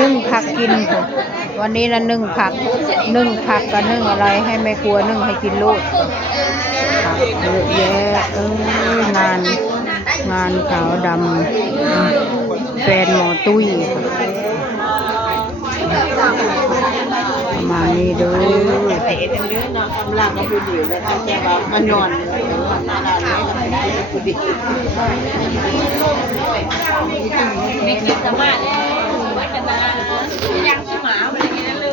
นึ่งผักกินวันนี้นะนึ่งผักกับนึ่งอะไรให้แม่ครัวนึ่งให้กินลูกเยอะแยะงานขาวดำแฟนหมอตุ้ยมานี่ดูแต่เอ็นเรื่องเนาะกำลังมาพูดอยู่เลยค่ะแต่ว่ามานอนหน้าร้านไม่ได้พูดดีไม่คิดสมาเลยว่าจะมายังขี้หมาอะไรเงี้ยเลย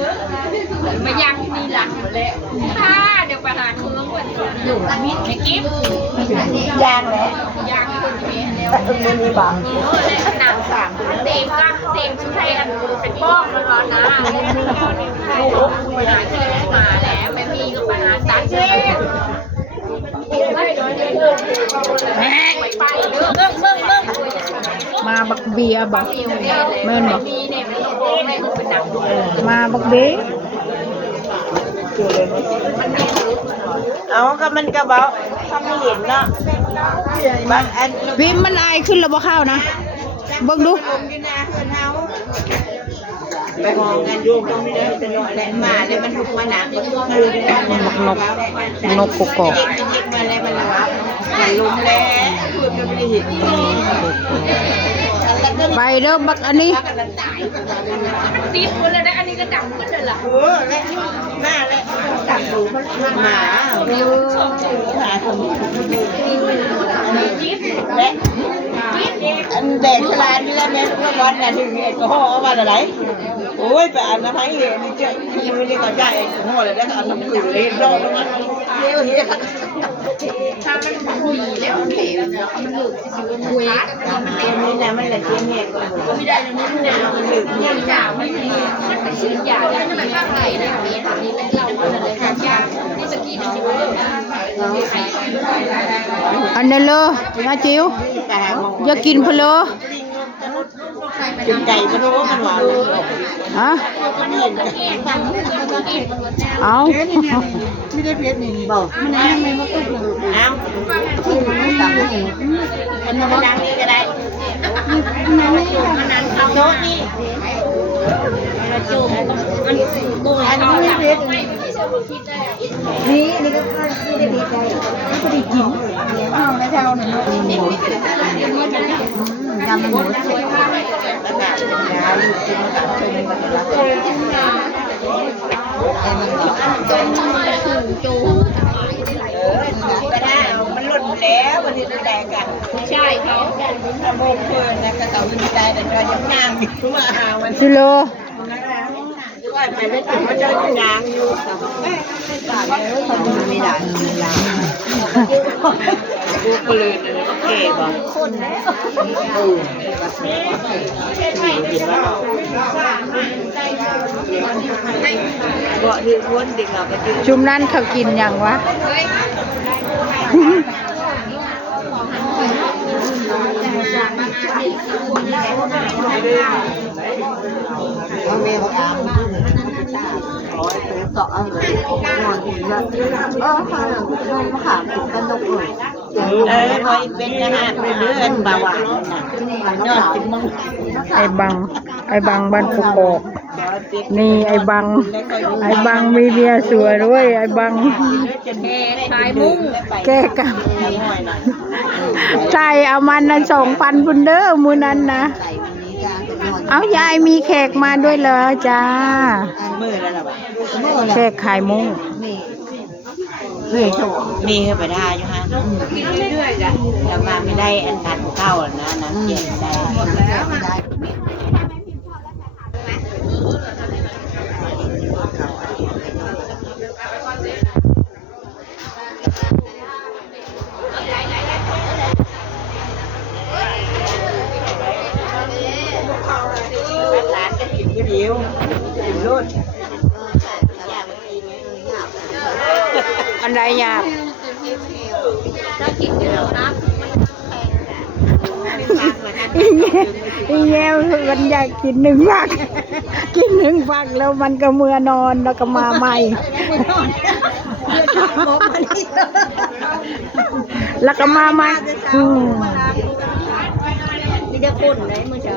มายังมีหลักหมดแล้วค่ะเดี๋ยวไปหาเครื่องก่อนอยู่มิดไม่กิ๊บยางเลยยางคนเมียแล้วมีบังเลยขนาด3เต็มชุดไทยอันเป็นป้องมันร้อนนะไปหาที่มาแล้วไม่มีก็ไปหาตัดเชือกมาบักเบียบักแม่นบอกมาบักเบียเอาก็มันกระเป๋าทำไม่เห็นเนาะบางอันพิมพ์มันอายขึ้นแล้วบ่เข้านะเบิ่งดูไปมองกันอยู่ตรงนี้เลยจะนอนแหละมาเลยมันทุกมาหนักมันทุกคืนนกกกอกมาเลยมันลุมแล้วพูดก็ไม่ได้เห็นไปเด้อบักอันนี้ติดหมดเลยนะอันนี้ก็ดำขึ้นเลยล่ะและหน้าและจับดูมันหมาหมาทำและอันแดกฉลาดนี่แล้วแม่ก็ร้อนนะถึงแอลกอฮอล์เอามาอะไรโอ้ยไปอ่านนะไพ่เห็นนี่เจ้ามือนี่ก็ได้แอลกอฮอล์เลยแล้วก็เอาน้ำขื่นเลยรอบแล้วมันเลี้ยวเหี้ยถ้ามันคุยแล้วมันเห็นแล้วมันหลุดคุยนี่นะมันละเจียงแหกก็ไม่ได้เลยนี่นะมันหลุดเนี่ยจ่าไม่มีมันเป็นชื่อยาแล้วมันข้างในนะมีตอนนี้เป็นเราเลยค่ะยาที่สกีมันจะเยอะอันนั้นเลยนะจิ๋วอย่ากินเพลอกินไก่พะโล้มันหวานฮะเอาไม่ได้เพชรนี่บอกมันนั่งไม่มาตึ้งเอามันมานั่งนี่ก็ได้มันนั่งเอาโต๊ะนี่มาจูบอันนี้โบยเขาไม่เพชรนี่อันนี้ก็ไม่ได้เพชรได้ก็ได้กินเอาไม่เท่าหนึ่งยำหมูเส้นแล้วก็ยาลูกชิ้นกับเส้นมันละก็ได้มันหลุดแล้ววันนี้แตกกันใช่เขาทำโมกเพลินนะกระเต่าวินใจแต่เรายังงามอยู่มาหาวันชิโลว่าไปไม่ถึงมันจะงามอยู่ไม่ได้ดูเปลือยเก๋ป่ะคนบ่ถือวนเด็กเราไปถือชุมนั้นเขากินยังวะเอาเมย์มาต่ออะไรนอนอีกแล้วข้าวหลังนอนมะขามถูกกันตกเลยพอเป็นขนาดเป็นเรื่องเบาหวานนอนกินมึงไอ้บังบ้านกุกอกนี่ไอ้บังมีเมียสวยด้วยไอ้บังขายมุ้งแก้กันใส่เอามันนะ2,000พุ่นเด้อมื้อนั้นนะเอายายมีแขกมาด้วยเหรอจ้าแขกขายมุ้งมีเข้าไปได้อยู่ฮะเรามาไม่ได้อันนั้นเข้านะนั้นเจ็บได้หมดแล้วร้านก็กินก็เดียวกินรุ่นอันใดหยาบอีแง่มันอยากกิน1 ฝักกิน1 ฝักแล้วมันก็เมื่อนอนแล้วก็มาใหม่แล้วก็มาใหม่ ได้คนไหนเมื่อเช้า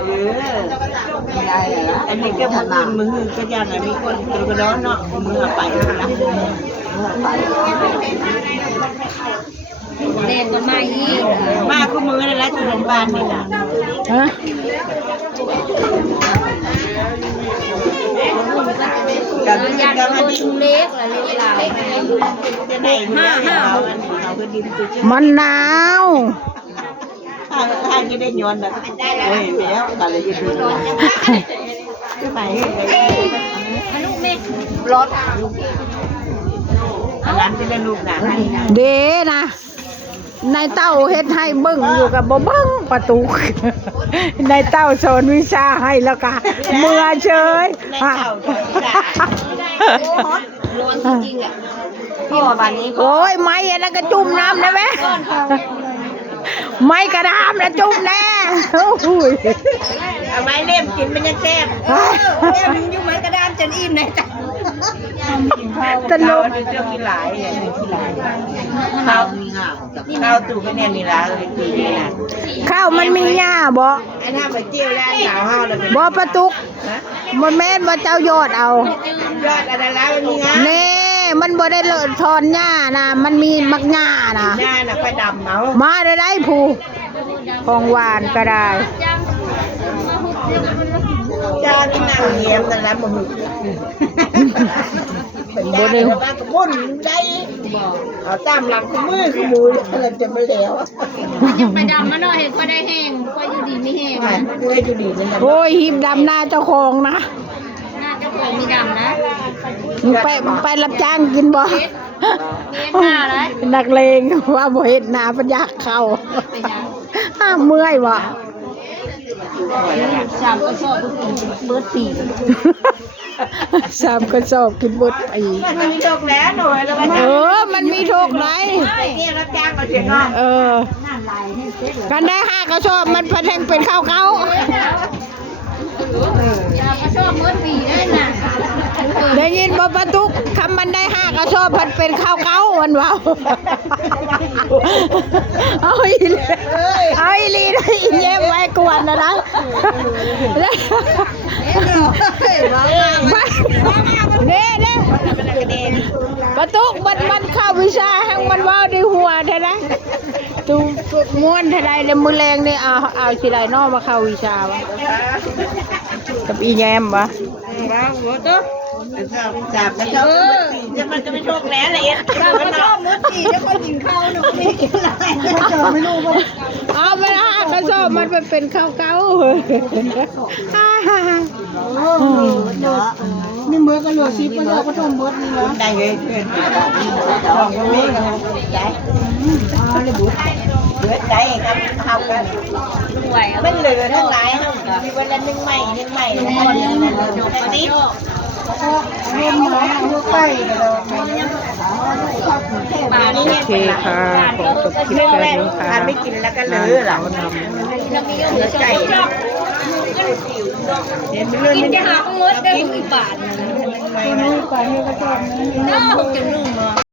อันนี้ก็พักมือก็ยังมีคนกระโดดเนาะมือไปนะ แรงกันมาอีก มาคู่มือนั่นแหละจุดบ้านนี่นะ ฮะ กับ ยัน กับ ตัวชุเล็กละเล็กลาย จะได้เขาก็ดินตัว มันหนาว ถ้าจะได้ย้อนแบบโอ้ยแล้วกันเลยจะดูจะไป มาลูกแม่ รถร้านจะได้ลูกนะ เด้นะนายเต้าเฮ็ดให้เบิ่งอยู่กับบ่เบิ่งประตู นายเต้าสอนวิชาให้แล้วก็เมื่อเฉย ในเข่าถอดจ้า ร้อนจริงๆอ่ะพี่ว่าบ้านนี้ โอ้ยไม้อันนั้นก็จุ่มน้ำได้ไหมไม้กระดามนะจุ่มแน่โอ้ย เอาไม้เล่มกินมันยังแซ่บเล่มยุ่งเหมือนกระดานจนอิ่มเลยตลก เจ้ากินหลายข้าวข้าวตู่ก็เนี่ยนี่ละเลยตีนี่นะ ข้าวมันมีหญ้าบ่ ไอ้ถ้าไปเจียวแล้วหนาวห้าวเลยเป็น บ่ประตุกบ่แม่นว่าเจ้ายอดเอา ยอดอะไรแล้วมันมีงา แน่มันบ่ได้เลอะถอนหญ้านะมันมีมักหญ้านะ หน้าน่ะค่อยดำเมา มาได้ผู้ของหวานก็ได้ จ้าที่นั่งเงียบกันแล้วมึง เป็นบ่ได้ บ้านกับมุ่นได้เอาตามหลังขมือขมูแล้วจะไม่แล้ว ยังไปดำมาหน่อยเห็นก็ได้แห้งก็อยู่ดีไม่แห้ง กูให้ดูดีนั่นแหละ โอ้ยหิบดำหน้าเจ้าของนะ น่าจะของมีดำนะ มึงไปรับจ้างกินบ่ เฮ็ดหน้าเลย นักเลงว่าบ่เฮ็ดหน้าปัญญาเข้า เป็นยัง ห้ามเมื่อยบ่ สามก็ชอบเบิร์ดปี สามก็สอบกินบดอีก มันมีโชคแล้วหน่อยแล้วมัน มันมีโชคไหน ไปเนี่ยรับจ้างมาเสียงนอก กันได้ห้าก็ชอบมันพันแทงเป็นข้าวเก้า สามก็ชอบเบิร์ดปีได้น่ะ ได้ยินบ่ประตุกคำมันได้ห้าก็ชอบพันเป็นข้าวเก้าวันว้าวเอาอีลีเอาอีลีได้อีเยี่ยมไว้กวนนะเด้ประตุกมันเข้าวิชาให้มันว่าดีหัวเท่านั้นตูม้วนเท่าไรเลยมือแรงนี่เอาสิไรนอกมาเข้าวิชาวะกับอีแยมวะ ว้าวหัวตัวจับแล้วเขาจะมันจะไม่โชคแล้วอะไรอ่ะ สามก็ชอบเบิร์ดปีแล้วก็ยิงเข้าหนูไม่กินอะไร ไม่รู้ว่า เอาไปละก็ชอบมันเป็นข้าวเก้า นี่เมื่อก็เหลือชิปก็เหลือก็ทมเบิร์ดนี่แล้วได้เลยลองก็มีกันได้เลยบุตรเบิร์ดได้ครับทำกัน ไหว มันเหลือทั้งหลายมีวันละ1 ใหม่1 ใหม่แล้วก็แต่นี้รวมหมายลูกไก่กระโดด บาทนี้ โอเคค่ะขอจบคลิปแค่นี้ค่ะ ทานไม่กินแล้วก็เหลือหรอ เรามีเยอะใจ เห็นเรื่อง กิน นี้ จะหาเบิร์ดได้อีกบาทนึง ไม่ไม่ไปให้กระโดด น่าจะนุ่ม